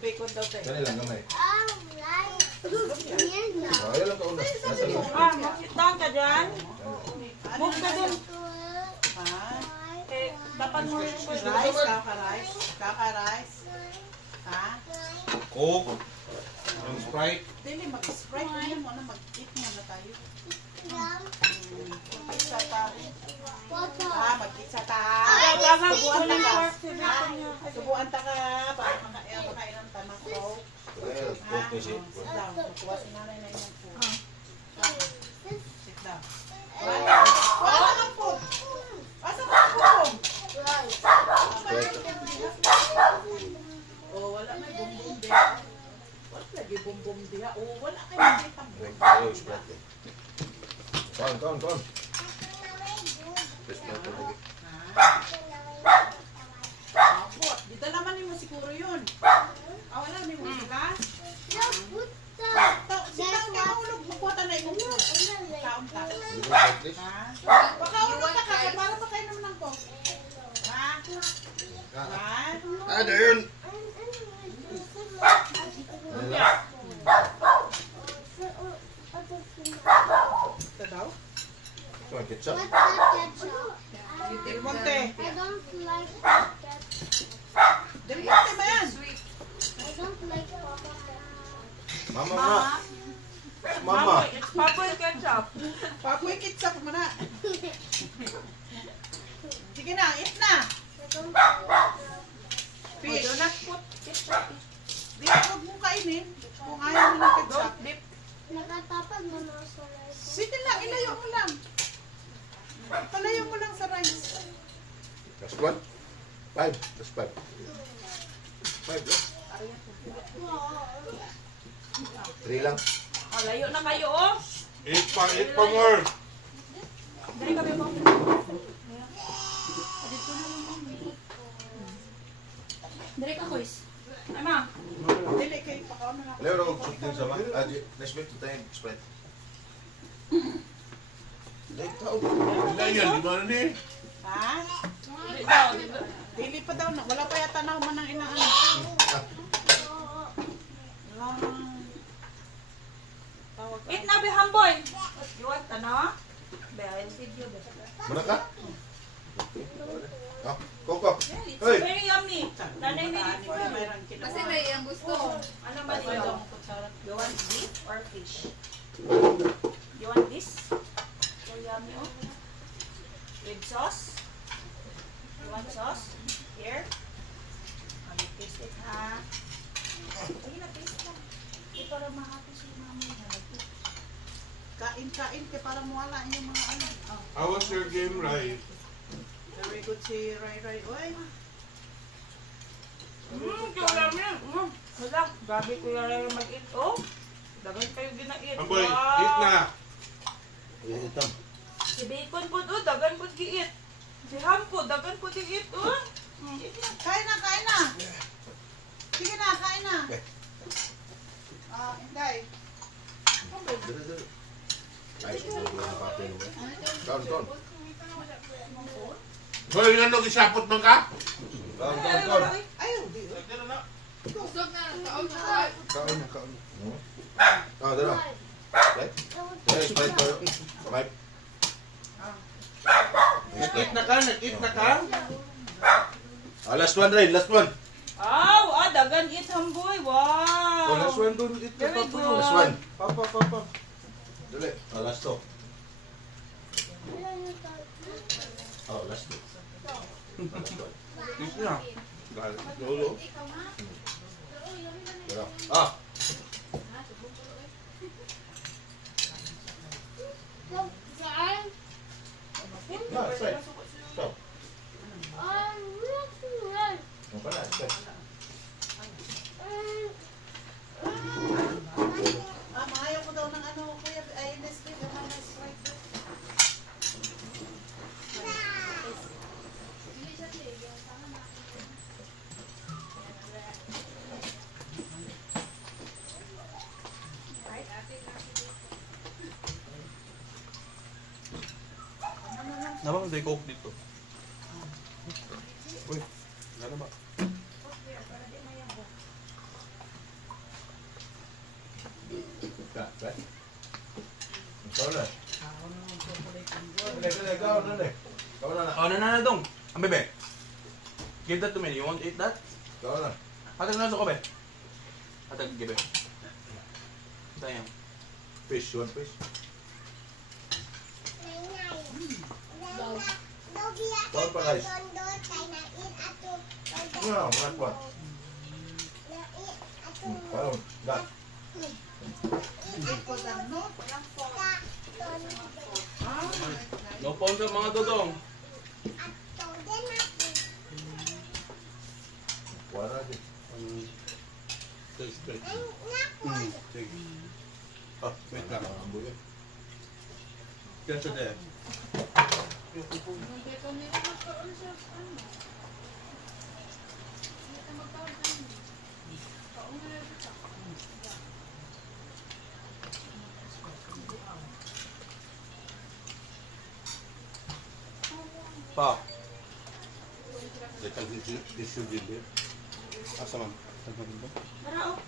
bacon daw tayo. Kani lang gamay. Rice. Ayaw lang kauna. Nasa lang. Makitang ka dyan. Move ka dun. Eh, dapat mo yung Rice, kaka-rice. Kaka-rice. Ha? Coke. Yung Sprite. Dili, mag-sprite na yan. Muna, mag-eat muna tayo. Mag-pizza tayo. Mag-pizza tayo. Subuan ta ka. Subuan ta ka. Para makain ng tamak ko. Coke ni si. Sit down. Kukuha si nanay na yung food. Sit down. Wala kang food. Asa ka food? Oh, wala may bumbum diha. Wala lagi bumbum diha. Oh, wala kay hindi tambong. Ayaw, Sprite. Kaon. Sprite lagi. Abot. Dito naman mo siguro yun. Wala ni mo sila. Sila ka mahulog. Magputa na yung food. Kaon ta. Pakaulog ka ka. Para makain naman ng ko. Ha? Ada yun. Ito daw? Kuha ketchup. Del Monte. I don't like that. Del Monte ba yan? I don't like Papa. Mama. It's Papoy ketchup. Papoy ketchup mo na. Sige na, eat na. I don't like Fish. Do not put ketchup. Di huwag mong kainin. Kung ayaw mo ng ketchup. Don't dip. nakatapad mo na sa rice. Sige lang, ilayo mo lang. Palayo mo lang sa rice. Last one. 5. Last 5. 5 lang. 3 lang. Oh, layo na kayo, oh. 8 pa more. Dari kami mo. Dari ka, Kuis. Ay, ma. Dili kayo pa ka na. Alayo na kong din sama. Next week, tayo Sprite. Like tao. Wala yan, di ba na eh? Ha? Dili daw. Dili pa daw na. Wala pa yata na man ang inaan. Tawag ka. Eat na, be, hamboy. You want, ano? Be, I'll feed you, be. Muna ka? Ah, Coco. Yeah, it's Hey. very yummy. Nanay made it for you. Mayroon kinuha. Kasi may ang gusto. Ano ba Ito ito? ang kutsara. You want beef or fish? You want this? So yummy, oh. With sauce? You want sauce? Here? I'll taste it, ha? Ayun na, taste lang. Ito para mahati si mama. Kain-kain kaya para mawala yung mga ano. Oh, How was your game, Rai? very good si Rai Rai. Uy. Ito yummy. Wala, gabi ko yung mag-eat, oh. Dagan kayo gina-eat. Amboy, eat na. Itam. Si Bacon po, oh, dagan po gi-eat. Si Ham po, dagan po gi-eat, oh. Kain na, kain na. Sige na, kain na. Okay. Inday. Ay, siguro yung papel mo. Kaon. Hoy, ano, isapot man ka? Kaon. Ayaw, di. Busog na. Kaon na. Kaon na. Ah, dala. Right? Dala, Sprite ko. Kamay. Nag-eat na ka, nag-eat na ka. Ah, last one, Ray. Last one. Dagan eat Hamboy. Wow. Oh, last one doon. Very good. Last one. Papa. Dali. Ah, last two. Oh, last two. Eat na. Galit. Lolo. Dala. Ah. Ah, Sprite. Stop. Ano ka na? Sprite. Mahayaw ko daw ng ano, kuya. Ay, Nestle. Yung mga Sprite. Namang may coke dito. Uy, ano ba? Right? Ikaw na. Dali, ikaw na. Ikaw na. Oh, na dong. Ang bebe. Give that to me. You want to eat that? Ikaw na. Hatag na sa ko, be. Hatag, give it. Sayang. Fish, you want fish? Tawag pa guys. No, not what? Parang, that. No phone sa mga dodong. Wala natin. Sige. Oh, wait lang. Ang bulit. Kaya sa de. Hindi ko nila magkaon siya. Hindi ka magkaon. Kaon na lang siya. Pa. Detang tissue din din. Asa man? Tagpapin ba? Tara, oh.